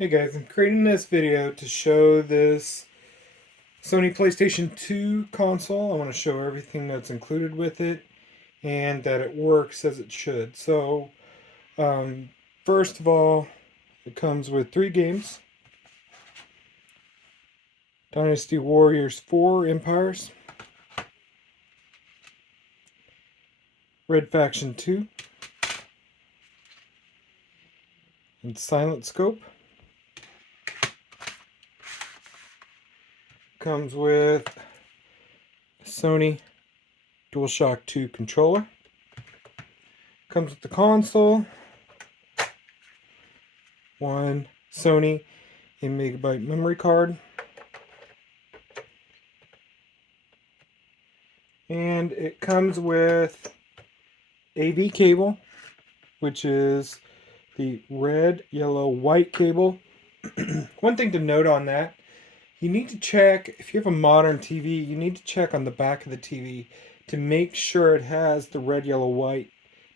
Hey guys, I'm creating this video to show this Sony PlayStation 2 console. I want to show everything that's included with it and that it works as it should. So, first of all, it comes with 3 games. Dynasty Warriors 4 Empires, Red Faction 2, and Silent Scope. Comes with a Sony DualShock 2 controller. Comes with the console, one Sony 8MB memory card, and it comes with AV cable, which is the red, yellow, white cable. One thing to note on that, you need to check, if you have a modern TV, you need to check on the back of the TV to make sure it has the red, yellow, white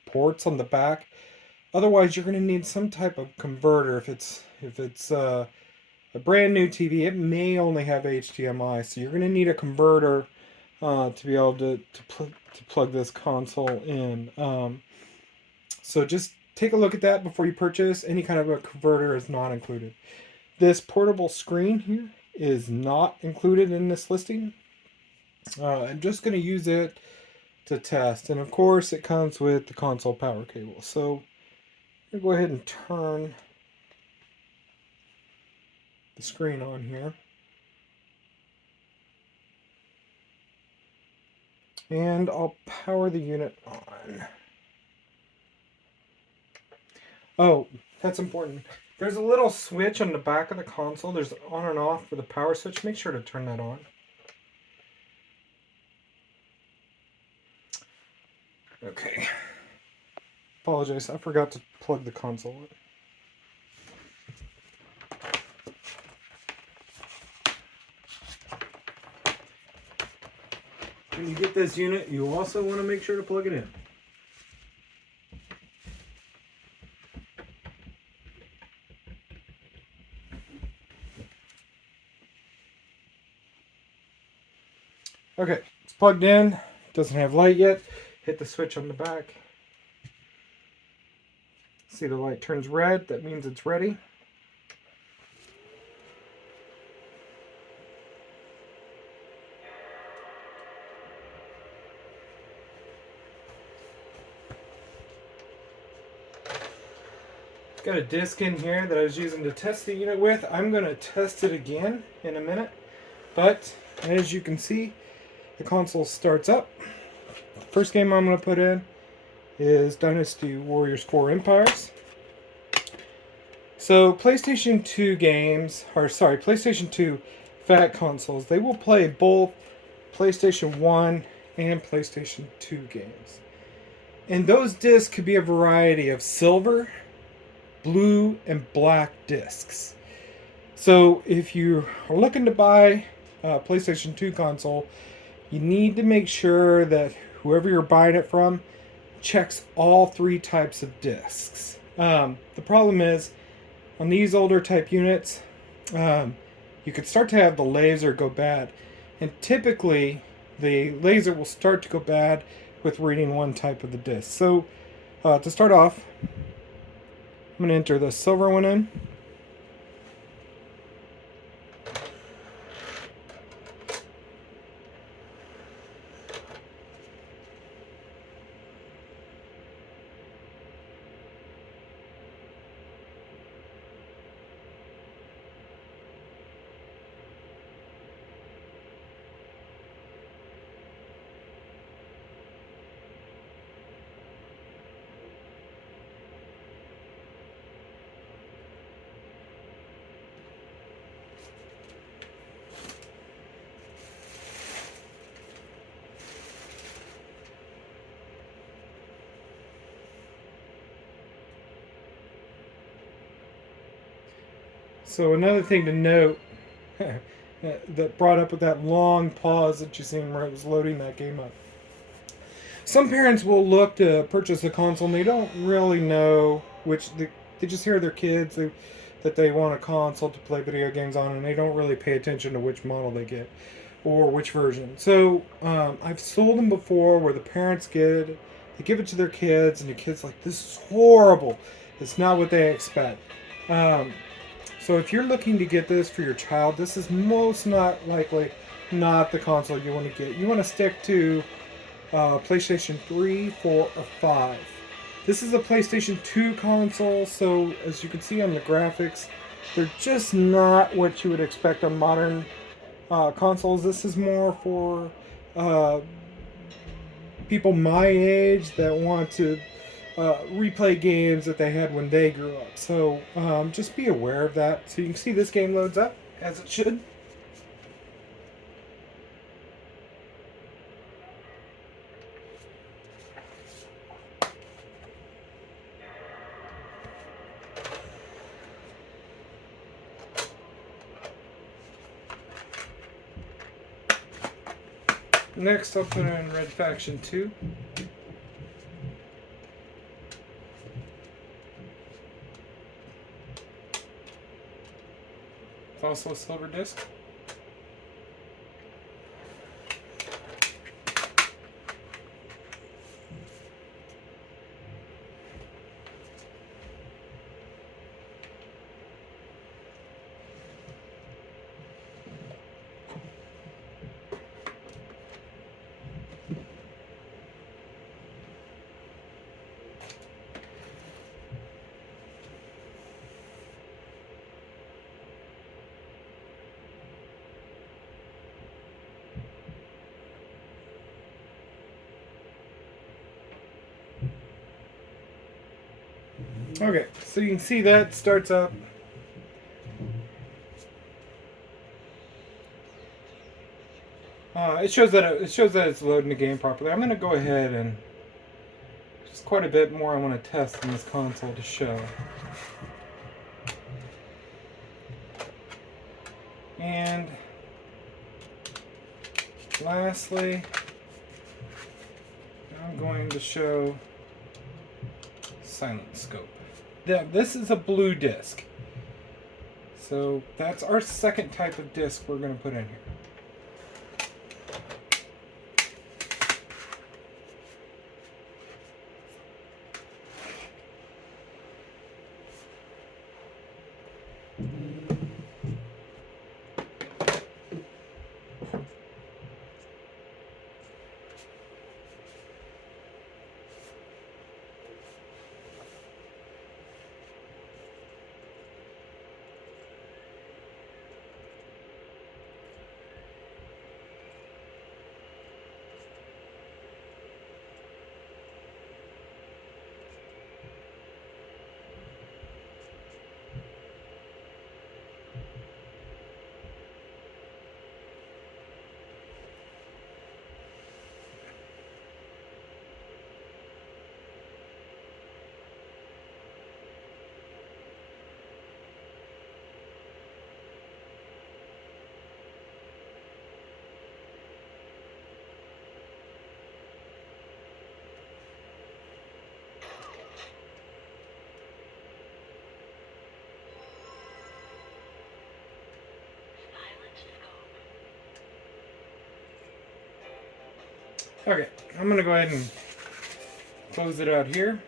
ports on the back. Otherwise, you're going to need some type of converter. If it's a brand new TV, it may only have HDMI, so you're going to need a converter to be able to plug this console in. So just take a look at that before you purchase. Any kind of a converter is not included. This portable screen here is not included in this listing. I'm just going to use it to test. And of course, it comes with the console power cable. So I'm going to go ahead and turn the screen on here. And I'll power the unit on. Oh, that's important. There's a little switch on the back of the console. There's on and off for the power switch. Make sure to turn that on. Okay. Apologize, I forgot to plug the console in. When you get this unit, you also want to make sure to plug it in. Okay, it's plugged in. Doesn't have light yet. Hit the switch on the back. See, the light turns red. That means it's ready. Got a disc in here that I was using to test the unit with. I'm going to test it again in a minute. But as you can see, the console starts up. First game I'm going to put in is Dynasty Warriors 4 Empires. So PlayStation 2 games, PlayStation 2 fat consoles, they will play both PlayStation 1 and PlayStation 2 games. And those discs could be a variety of silver, blue, and black discs. So if you are looking to buy a PlayStation 2 console, you need to make sure that whoever you're buying it from checks all 3 types of discs. The problem is, on these older type units, you could start to have the laser go bad. And typically, the laser will start to go bad with reading one type of the disc. So, to start off, I'm going to enter the silver one in. So another thing to note that brought up with that long pause that you seen where it was loading that game up. Some parents will look to purchase a console and they don't really know which they just hear their kids. They that they want a console to play video games on, and they don't really pay attention to which model they get or which version. So I've sold them before where the parents get it, they give it to their kids, and the kids like, this is horrible. It's not what they expect. So if you're looking to get this for your child, this is most not likely not the console you want to get. You want to stick to PlayStation 3, 4, or 5. This is a PlayStation 2 console, so as you can see on the graphics, they're just not what you would expect on modern consoles. This is more for people my age that want to replay games that they had when they grew up. So just be aware of that. So you can see this game loads up as it should. Next, I'll put in Red Faction 2. It's also a silver disc. Okay, so you can see that starts up. It shows that it's loading the game properly. I'm going to go ahead and just quite a bit more I want to test in this console to show. And lastly, I'm going to show silent scope. This is a blue disc. So that's our second type of disc we're going to put in here. Okay, I'm going to go ahead and close it out here.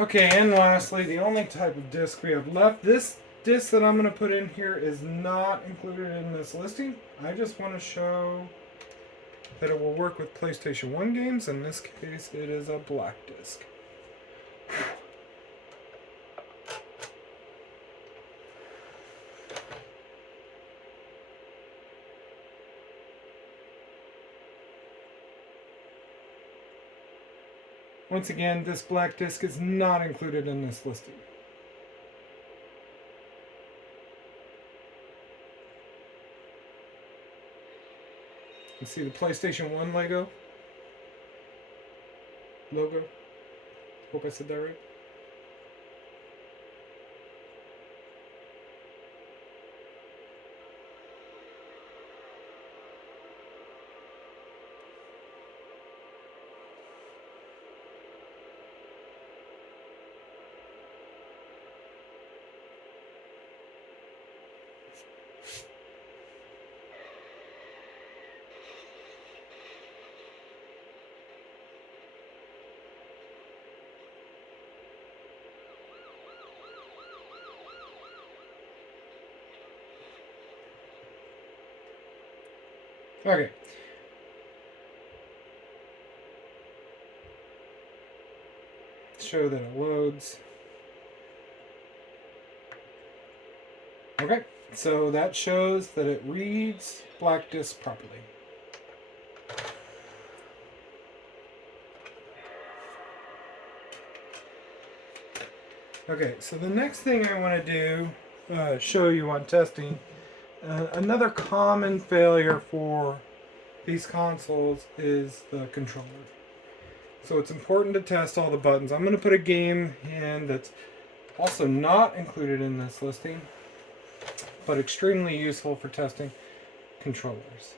Okay, and lastly, the only type of disc we have left. This disc that I'm going to put in here is not included in this listing. I just want to show that it will work with PlayStation 1 games. In this case, it is a black disc. Once again, this black disc is not included in this listing. You see the PlayStation 1 logo? Hope I said that right. Okay. Show that it loads. Okay, so that shows that it reads black disk properly. Okay, so the next thing I want to do, show you on testing, another common failure for these consoles is the controller. So it's important to test all the buttons. I'm going to put a game in that's also not included in this listing, but extremely useful for testing controllers.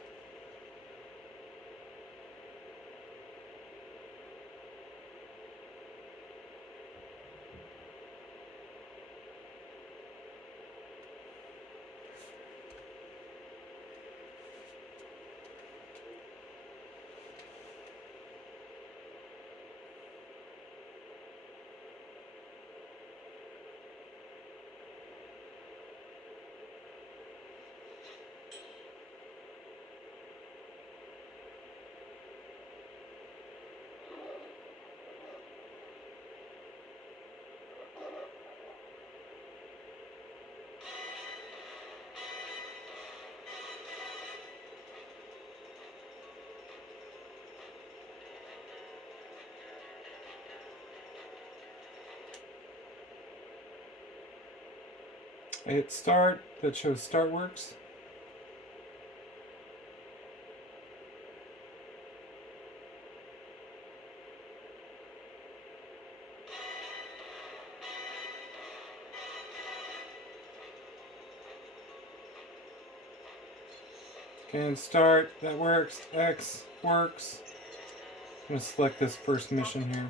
I hit start, that shows start works. Okay, and start, that works. X works. I'm going to select this first mission here.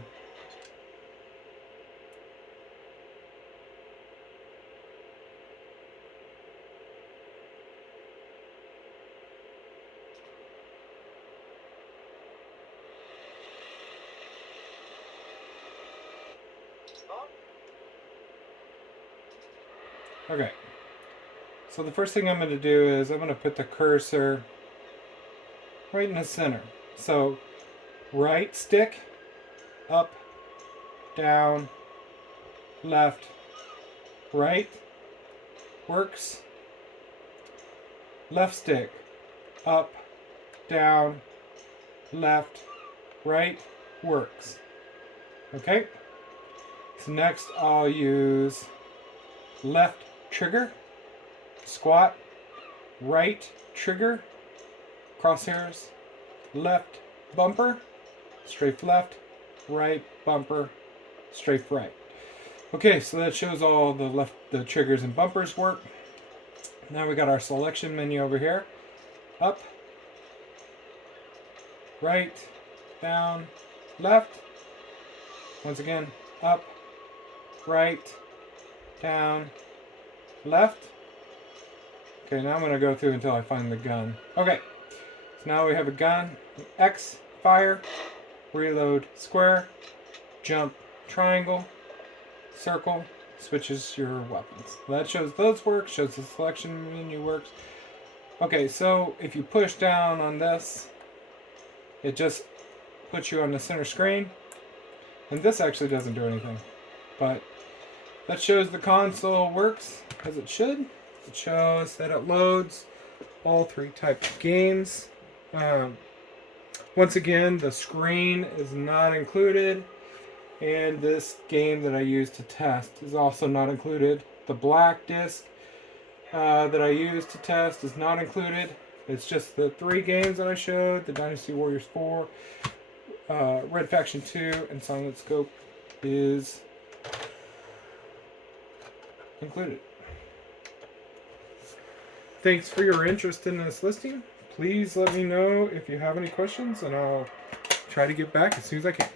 Okay, so the first thing I'm going to do is I'm going to put the cursor right in the center. So right stick, up, down, left, right, works. Left stick, up, down, left, right, works. Okay, so next I'll use left trigger, squat, right trigger, crosshairs, left bumper, strafe left, right bumper, strafe right. Okay, so that shows all the triggers and bumpers work. Now we got our selection menu over here. Up, right, down, left. Once again, up, right, down, left. Okay, now I'm going to go through until I find the gun. Okay, so now we have a gun. X, fire, reload, square, jump, triangle, circle, switches your weapons. That shows those work, shows the selection menu works. Okay, so if you push down on this, it just puts you on the center screen. And this actually doesn't do anything. But that shows the console works as it should. It shows that it loads all three types of games. Once again, the screen is not included. And this game that I used to test is also not included. The black disc that I used to test is not included. It's just the three games that I showed, the Dynasty Warriors 4, Red Faction 2, and Silent Scope is included. Thanks for your interest in this listing. Please let me know if you have any questions, and I'll try to get back as soon as I can.